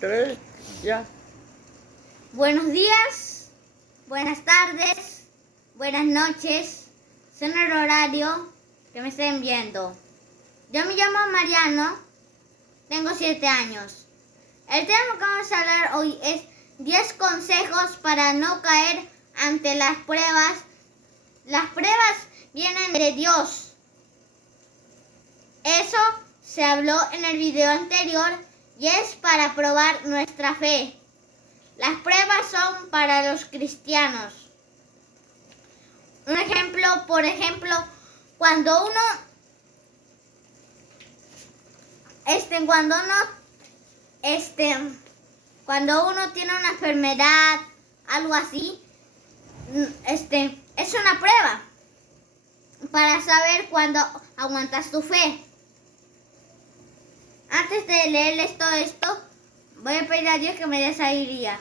3, ya. Buenos días, buenas tardes, buenas noches, según el horario que me estén viendo. Yo me llamo Mariano, tengo 7 años. El tema que vamos a hablar hoy es 10 consejos para no caer ante las pruebas. Las pruebas vienen de Dios. Eso se habló en el video anterior y es para probar nuestra fe. Las pruebas son para los cristianos. Un ejemplo, por ejemplo, cuando uno tiene una enfermedad, algo así, es una prueba para saber cuándo aguantas tu fe. Antes de leerles todo esto, voy a pedir a Dios que me dé sabiduría.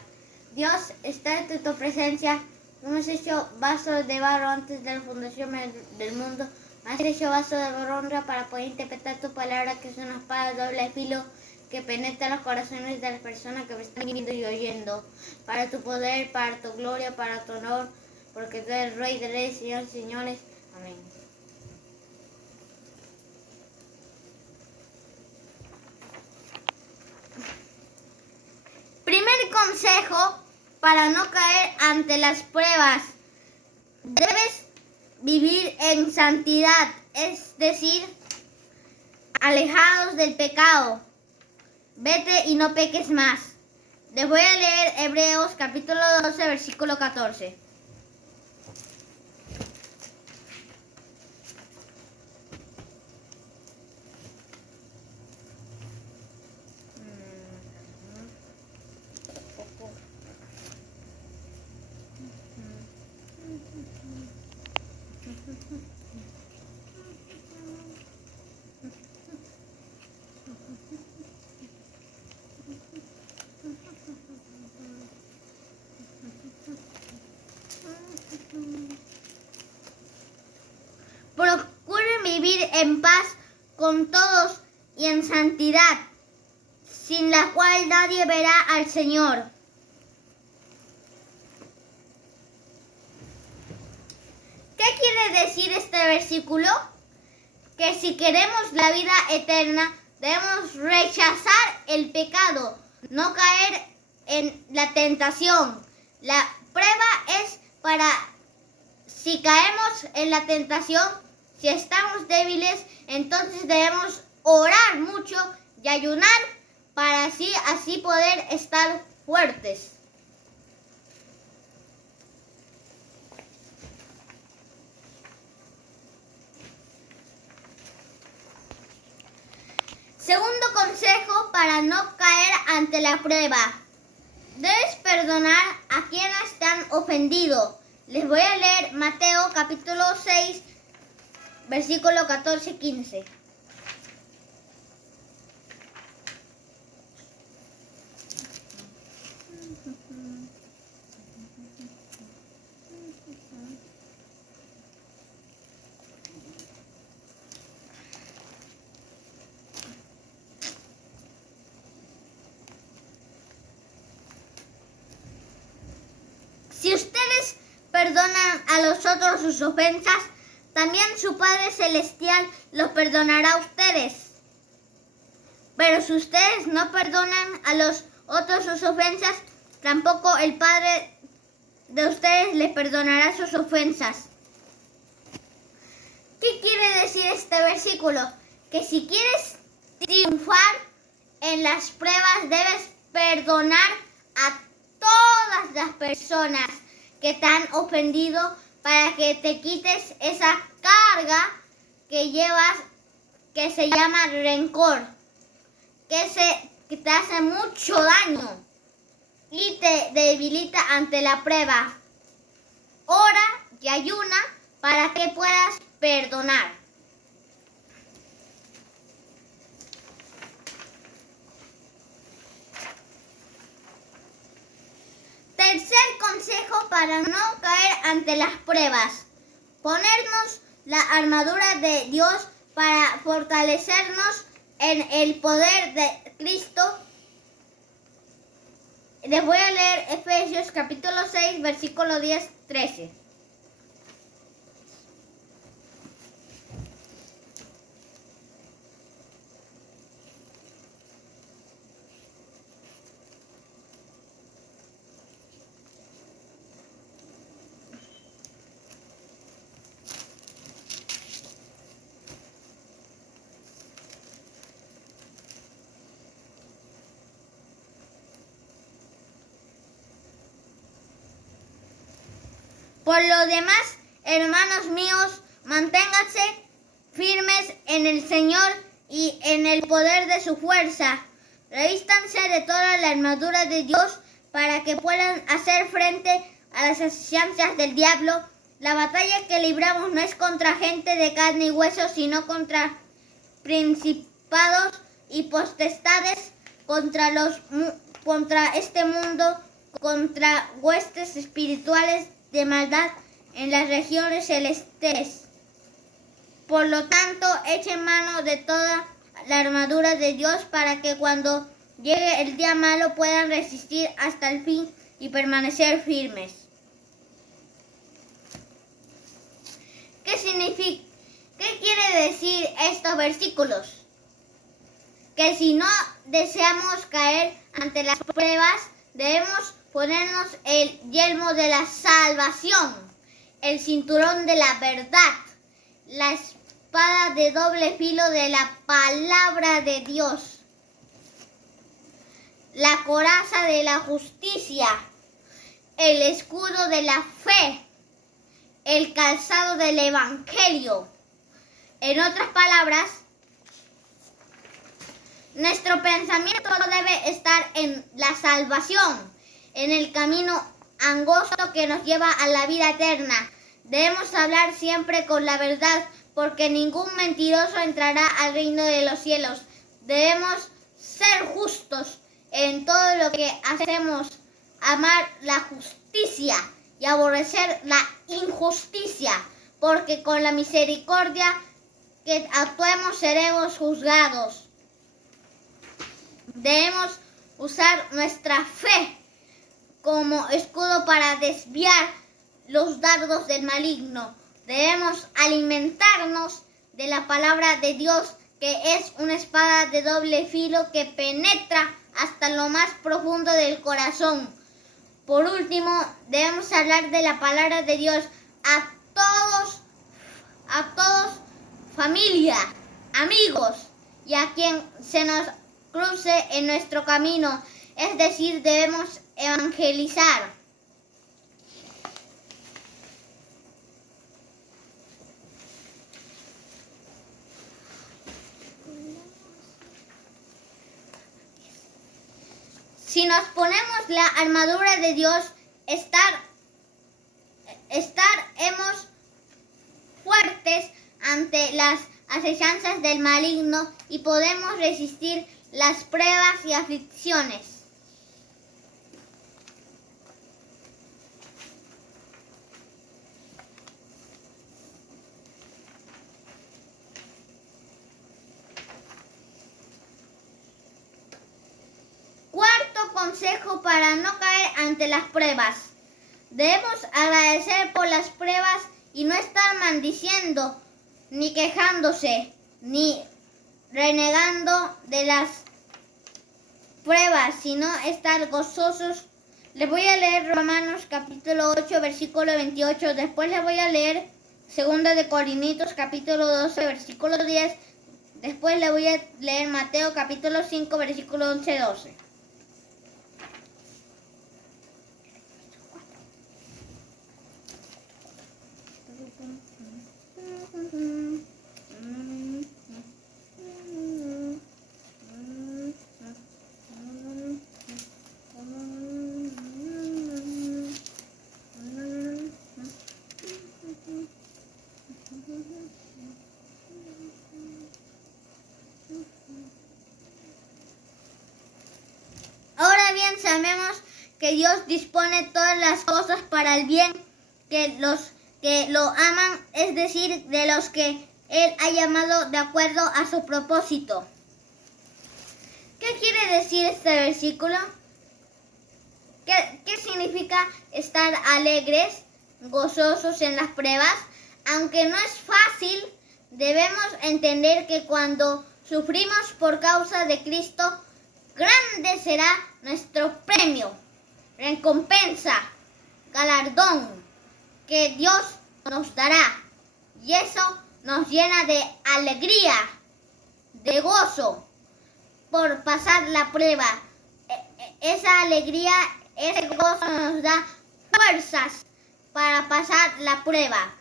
Dios, está en tu presencia. Hemos hecho vasos de barro antes de la fundación del mundo. Has hecho vasos de bronce para poder interpretar tu palabra, que es una espada de doble filo que penetra los corazones de las personas que me están viendo y oyendo. Para tu poder, para tu gloria, para tu honor, porque tú eres Rey de Reyes, Señor de Señores. Amén. Primer consejo para no caer ante las pruebas. Debes vivir en santidad, es decir, alejados del pecado. Vete y no peques más. Les voy a leer Hebreos capítulo 12, versículo 14. Procuren vivir en paz con todos y en santidad, sin la cual nadie verá al Señor. ¿Qué quiere decir este versículo? Que si queremos la vida eterna, debemos rechazar el pecado, no caer en la tentación. La prueba es para si caemos en la tentación, si estamos débiles, entonces debemos orar mucho y ayunar para así poder estar fuertes. Segundo consejo para no caer ante la prueba. Debes perdonar a quienes te han ofendido. Les voy a leer Mateo capítulo 6, versículo 14-15. Si ustedes perdonan a los otros sus ofensas, también su Padre Celestial los perdonará a ustedes. Pero si ustedes no perdonan a los otros sus ofensas, tampoco el Padre de ustedes les perdonará sus ofensas. ¿Qué quiere decir este versículo? Que si quieres triunfar en las pruebas, debes perdonar a todas las personas que te han ofendido para que te quites esa carga que llevas, que se llama rencor, que te hace mucho daño y te debilita ante la prueba. Ora y ayuna para que puedas perdonar. Tercer consejo para no caer ante las pruebas. Ponernos la armadura de Dios para fortalecernos en el poder de Cristo Les voy a leer Efesios capítulo 6, versículo 10-13. Por lo demás, hermanos míos, manténganse firmes en el Señor y en el poder de su fuerza. Revístanse de toda la armadura de Dios para que puedan hacer frente a las asechanzas del diablo. La batalla que libramos no es contra gente de carne y hueso, sino contra principados y potestades, contra este mundo, contra huestes espirituales de maldad en las regiones celestes. Por lo tanto, echen mano de toda la armadura de Dios para que cuando llegue el día malo puedan resistir hasta el fin y permanecer firmes. ¿Qué significa? ¿Qué quiere decir estos versículos? Que si no deseamos caer ante las pruebas, debemos ponernos el yelmo de la salvación, el cinturón de la verdad, la espada de doble filo de la palabra de Dios, la coraza de la justicia, el escudo de la fe, el calzado del evangelio. En otras palabras, nuestro pensamiento debe estar en la salvación, en el camino angosto que nos lleva a la vida eterna. Debemos hablar siempre con la verdad, porque ningún mentiroso entrará al reino de los cielos. Debemos ser justos en todo lo que hacemos, amar la justicia y aborrecer la injusticia, porque con la misericordia que actuemos seremos juzgados. Debemos usar nuestra fe como escudo para desviar los dardos del maligno. Debemos alimentarnos de la palabra de Dios, que es una espada de doble filo que penetra hasta lo más profundo del corazón. Por último, debemos hablar de la palabra de Dios a todos, familia, amigos y a quien se nos cruce en nuestro camino. Es decir, debemos evangelizar. Si nos ponemos la armadura de Dios, estaremos fuertes ante las acechanzas del maligno y podemos resistir las pruebas y aflicciones. Cuarto consejo para no caer ante las pruebas. Debemos agradecer por las pruebas y no estar maldiciendo, ni quejándose, ni renegando de las pruebas, sino estar gozosos. Les voy a leer Romanos capítulo 8, versículo 28. Después les voy a leer 2 de Corintios capítulo 12, versículo 10. Después les voy a leer Mateo capítulo 5, versículo 11-12. Ahora bien, sabemos que Dios dispone todas las cosas para el bien que los que lo aman, es decir, de los que Él ha llamado de acuerdo a su propósito. ¿Qué quiere decir este versículo? ¿Qué significa estar alegres, gozosos en las pruebas? Aunque no es fácil, debemos entender que cuando sufrimos por causa de Cristo, grande será nuestro premio, recompensa, galardón que Dios nos dará. Y eso nos llena de alegría, de gozo por pasar la prueba. Esa alegría, ese gozo nos da fuerzas para pasar la prueba.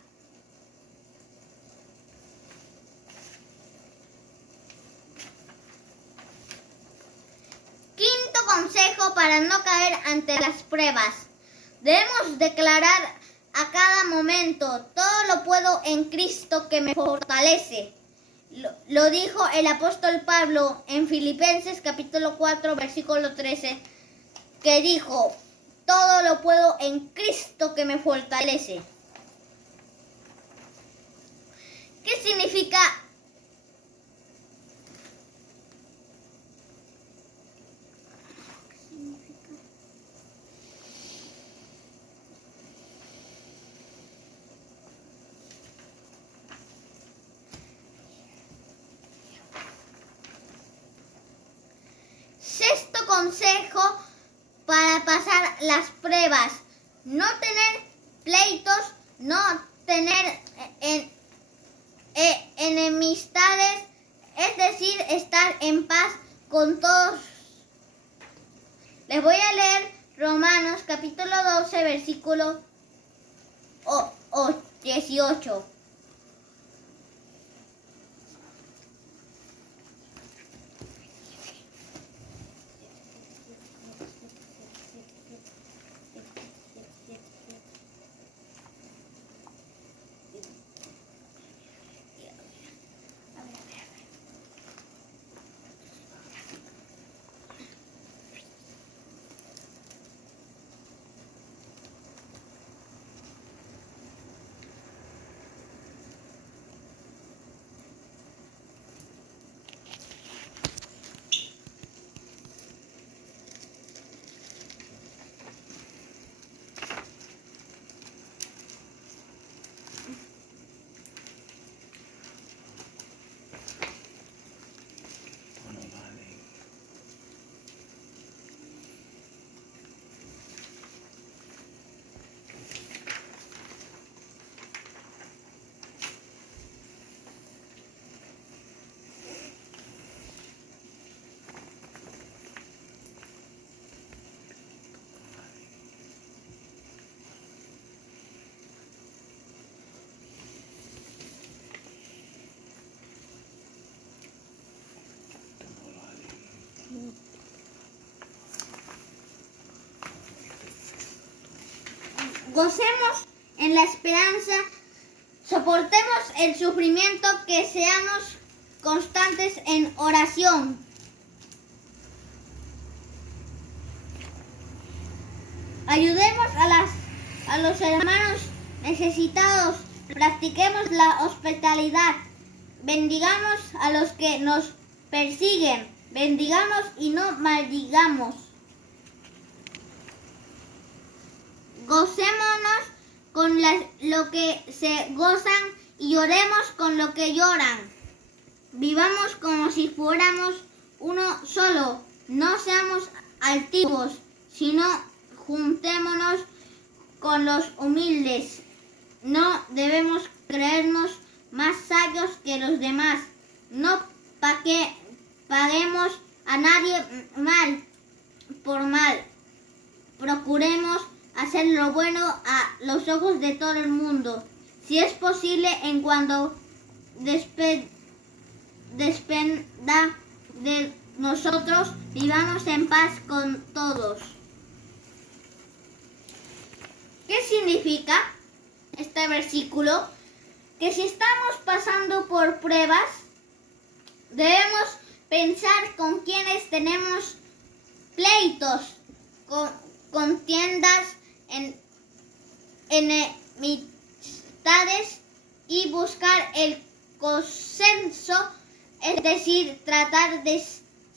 Quinto consejo para no caer ante las pruebas. Debemos declarar a cada momento: todo lo puedo en Cristo que me fortalece. Lo dijo el apóstol Pablo en Filipenses capítulo 4, versículo 13, que dijo: todo lo puedo en Cristo que me fortalece. ¿Qué significa? Sexto consejo para pasar las pruebas: no tener pleitos, no tener enemistades, es decir, estar en paz con todos. Les voy a leer Romanos capítulo 12, versículo 18. Gocemos en la esperanza, soportemos el sufrimiento, que seamos constantes en oración. Ayudemos a los hermanos necesitados, practiquemos la hospitalidad, bendigamos a los que nos persiguen, bendigamos y no maldigamos. Gocémonos con lo que se gozan y lloremos con lo que lloran. Vivamos como si fuéramos uno solo. No seamos altivos, sino juntémonos con los humildes. No debemos creernos más sabios que los demás. No paguemos a nadie mal por mal. Procuremos hacer lo bueno a los ojos de todo el mundo. Si es posible, en cuanto dependa de nosotros, vivamos en paz con todos. ¿Qué significa este versículo? Que si estamos pasando por pruebas, debemos pensar con quienes tenemos pleitos, contiendas, enemistades, y buscar el consenso, es decir, tratar de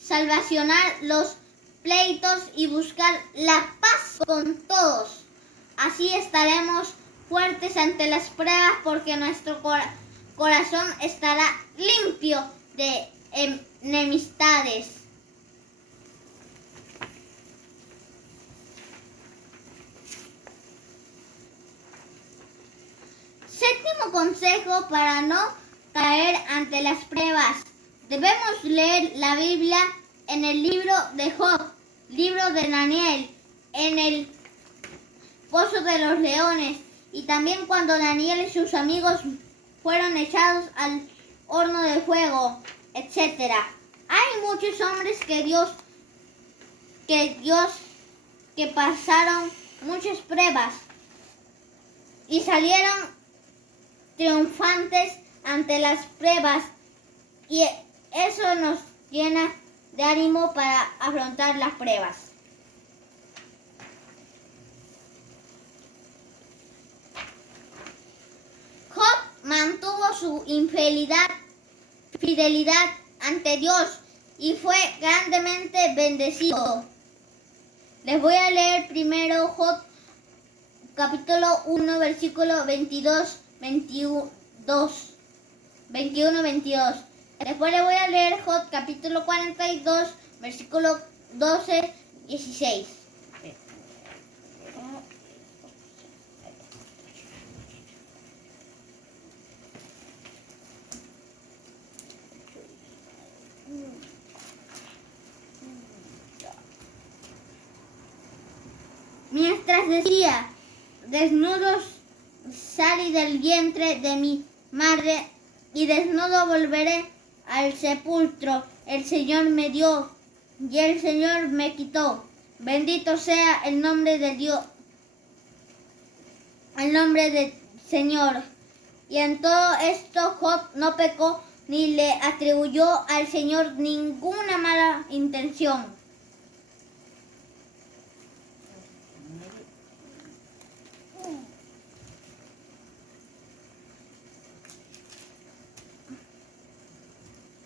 salvacionar los pleitos y buscar la paz con todos. Así estaremos fuertes ante las pruebas porque nuestro corazón estará limpio de enemistades. Séptimo consejo para no caer ante las pruebas. Debemos leer la Biblia en el libro de Job, libro de Daniel, en el pozo de los leones y también cuando Daniel y sus amigos fueron echados al horno de fuego, etc. Hay muchos hombres que pasaron muchas pruebas y salieron triunfantes ante las pruebas y eso nos llena de ánimo para afrontar las pruebas. Job mantuvo su fidelidad ante Dios y fue grandemente bendecido. Les voy a leer primero Job capítulo 1 versículo 21, 22. Después les voy a leer Job capítulo 42 versículo 12, 16. Mientras decía, desnudos salí del vientre de mi madre y desnudo volveré al sepulcro. El Señor me dio y el Señor me quitó. Bendito sea el nombre de Dios, el nombre del Señor. Y en todo esto Job no pecó ni le atribuyó al Señor ninguna mala intención.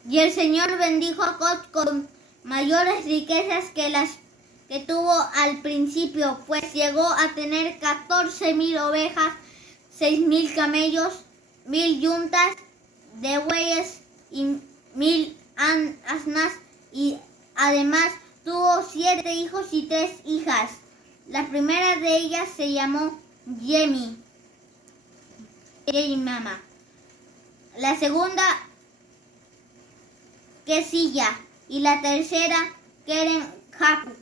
Y el Señor bendijo a Job con mayores riquezas que las que tuvo al principio, pues llegó a tener 14,000 ovejas, 6,000 camellos, 1,000 yuntas de bueyes y 1,000 asnas, y además tuvo 7 hijos y 3 hijas. La primera de ellas se llamó Jemima. La segunda, Quesilla, y la tercera, Keren-Happuch.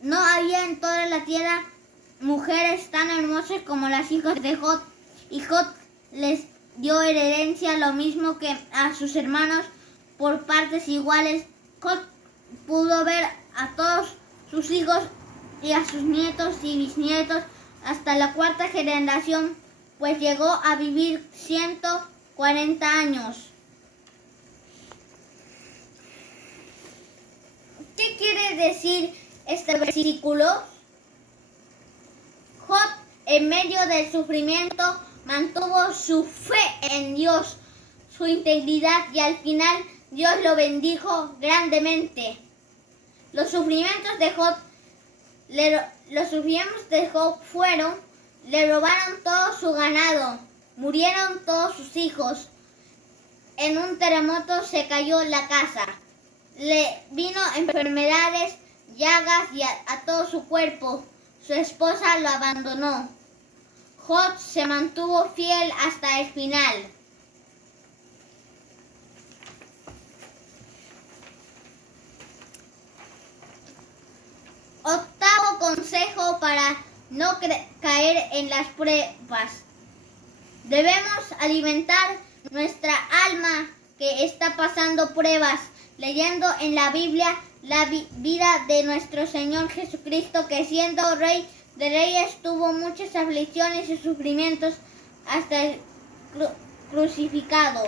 No había en toda la tierra mujeres tan hermosas como las hijas de Job, y Job les dio herencia lo mismo que a sus hermanos por partes iguales. Job pudo ver a todos sus hijos y a sus nietos y bisnietos hasta la 4ª generación, pues llegó a vivir 140 años. ¿Qué quiere decir este versículo? Job, en medio del sufrimiento, mantuvo su fe en Dios, su integridad, y al final Dios lo bendijo grandemente. Los sufrimientos de Job fueron: le robaron todo su ganado, murieron todos sus hijos, en un terremoto se cayó la casa, le vino enfermedades, llagas a todo su cuerpo, su esposa lo abandonó. Job se mantuvo fiel hasta el final. Octavo consejo para no caer en las pruebas. Debemos alimentar nuestra alma que está pasando pruebas, leyendo en la Biblia la vida de nuestro Señor Jesucristo, que siendo Rey de Reyes tuvo muchas aflicciones y sufrimientos hasta el crucificado.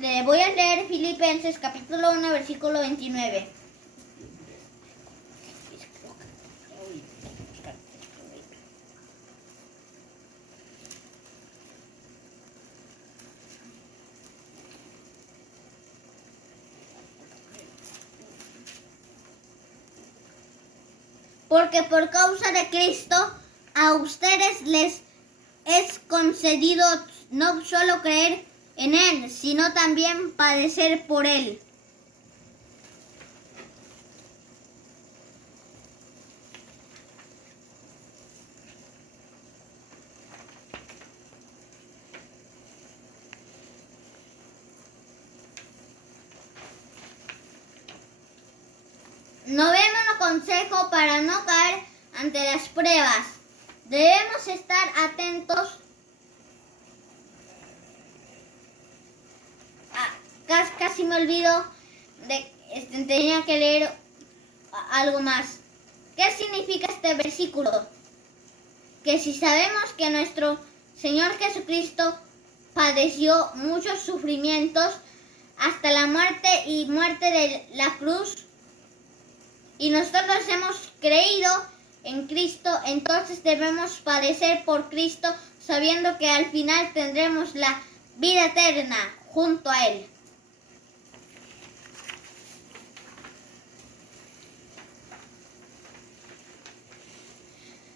Le voy a leer Filipenses capítulo 1 versículo 29. porque por causa de Cristo a ustedes les es concedido no solo creer en Él, sino también padecer por Él. Noveno consejo para no caer ante las pruebas. Debemos estar atentos. Casi me olvido tenía que leer algo más. ¿Qué significa este versículo? Que si sabemos que nuestro Señor Jesucristo padeció muchos sufrimientos hasta la muerte y muerte de la cruz, y nosotros hemos creído en Cristo, entonces debemos padecer por Cristo, sabiendo que al final tendremos la vida eterna junto a Él.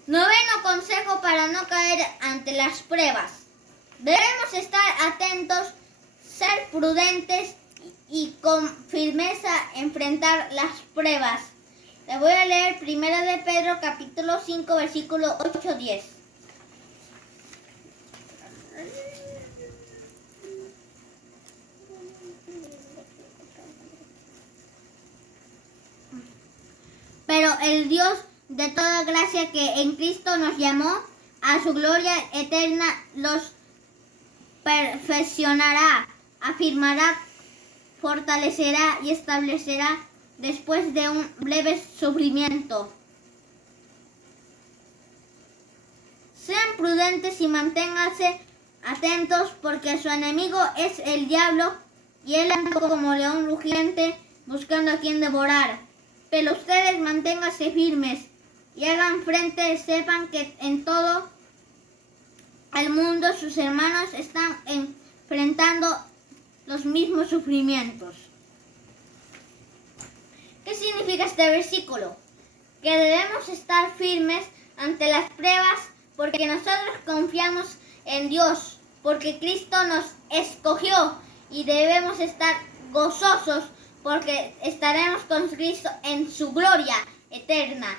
Noveno consejo para no caer ante las pruebas. Debemos estar atentos, ser prudentes y con firmeza enfrentar las pruebas. Le voy a leer 1 de Pedro capítulo 5 versículo 8-10. Pero el Dios de toda gracia que en Cristo nos llamó a su gloria eterna los perfeccionará, afirmará, fortalecerá y establecerá después de un breve sufrimiento. Sean prudentes y manténganse atentos, porque su enemigo es el diablo y él anda como león rugiente buscando a quien devorar. Pero ustedes manténganse firmes y hagan frente, sepan que en todo el mundo sus hermanos están enfrentando los mismos sufrimientos. ¿Qué significa este versículo? Que debemos estar firmes ante las pruebas porque nosotros confiamos en Dios, porque Cristo nos escogió, y debemos estar gozosos porque estaremos con Cristo en su gloria eterna.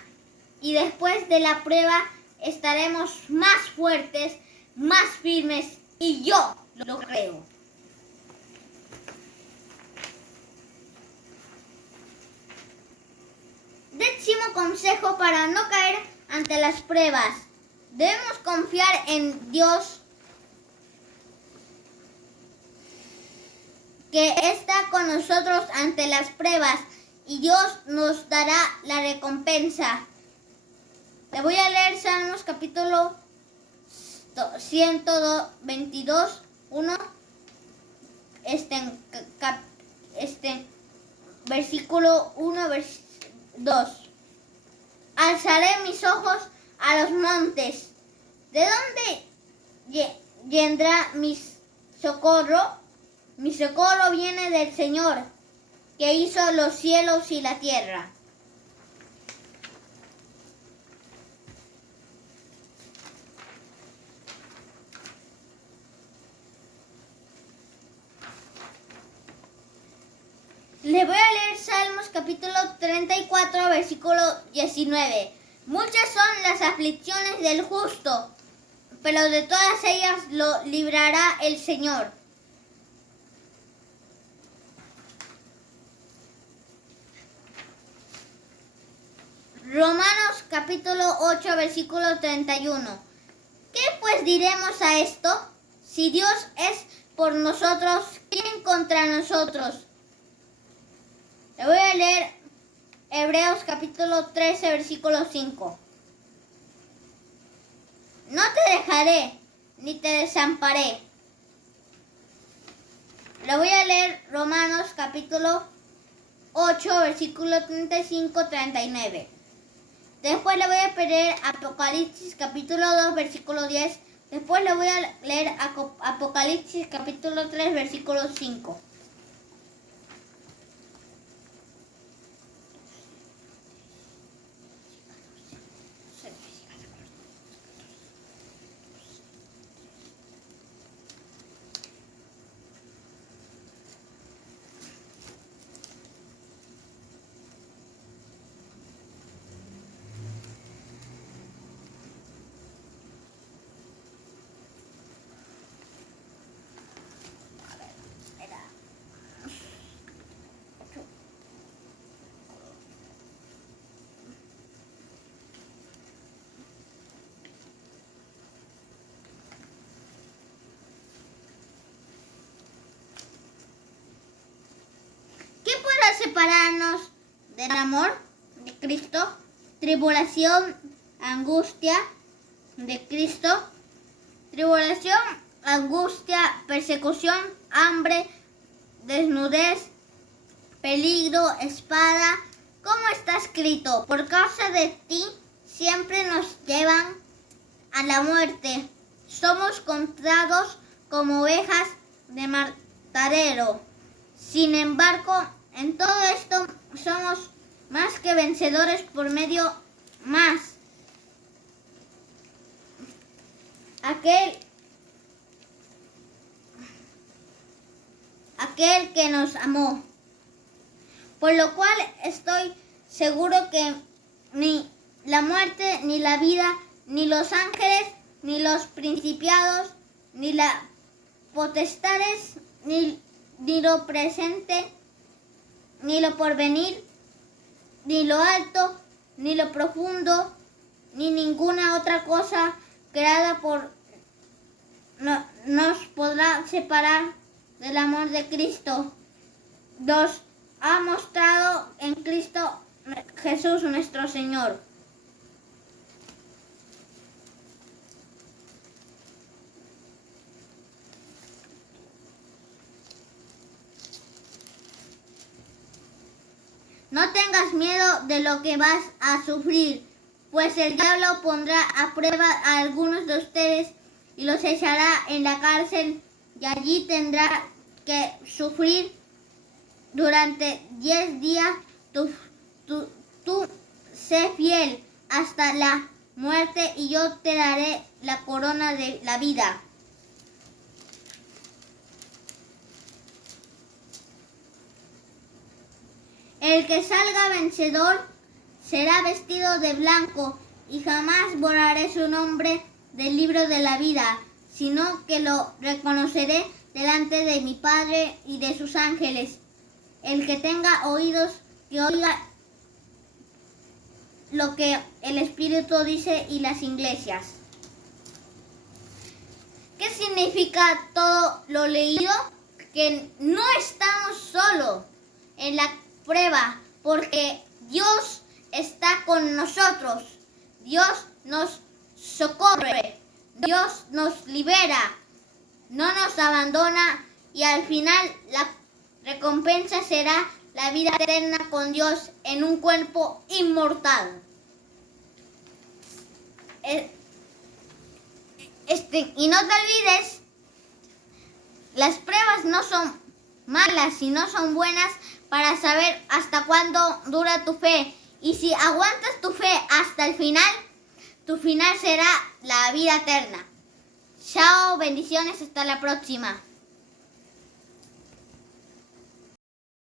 Y después de la prueba estaremos más fuertes, más firmes, y yo lo creo. Décimo consejo para no caer ante las pruebas. Debemos confiar en Dios, que está con nosotros ante las pruebas, y Dios nos dará la recompensa. Le voy a leer Salmos capítulo 122, 1, versículo 1, 2. Alzaré mis ojos a los montes. ¿De dónde vendrá mi socorro? Mi socorro viene del Señor, que hizo los cielos y la tierra. Le voy a leer Salmos capítulo 34, versículo 19. Muchas son las aflicciones del justo, pero de todas ellas lo librará el Señor. Romanos capítulo 8, versículo 31. ¿Qué pues diremos a esto? Si Dios es por nosotros, ¿quién contra nosotros? Le voy a leer Hebreos capítulo 13, versículo 5. No te dejaré, ni te desamparé. Le voy a leer Romanos capítulo 8, versículo 35-39. Después le voy a leer Apocalipsis capítulo 2, versículo 10. Después le voy a leer Apocalipsis capítulo 3, versículo 5. separarnos del amor de Cristo, tribulación, angustia de Cristo, tribulación, angustia, persecución, hambre, desnudez, peligro, espada, como está escrito, por causa de ti siempre nos llevan a la muerte. Somos contados como ovejas de matadero. Sin embargo, en todo esto somos más que vencedores por medio más. Aquel que nos amó. Por lo cual estoy seguro que ni la muerte, ni la vida, ni los ángeles, ni los principados, ni las potestades, ni lo presente, ni lo porvenir, ni lo alto, ni lo profundo, ni ninguna otra cosa creada nos podrá separar del amor de Cristo. Nos ha mostrado en Cristo Jesús nuestro Señor. No tengas miedo de lo que vas a sufrir, pues el diablo pondrá a prueba a algunos de ustedes y los echará en la cárcel, y allí tendrá que sufrir durante 10 días. Tú sé fiel hasta la muerte, y yo te daré la corona de la vida. El que salga vencedor será vestido de blanco, y jamás borraré su nombre del libro de la vida, sino que lo reconoceré delante de mi Padre y de sus ángeles. El que tenga oídos, que oiga lo que el Espíritu dice y las iglesias. ¿Qué significa todo lo leído? Que no estamos solos en la prueba, porque Dios está con nosotros. Dios nos socorre, Dios nos libera, no nos abandona, y al final la recompensa será la vida eterna con Dios en un cuerpo inmortal. Y no te olvides, las pruebas no son malas, sino son buenas para saber hasta cuándo dura tu fe. Y si aguantas tu fe hasta el final, tu final será la vida eterna. Chao, bendiciones, hasta la próxima.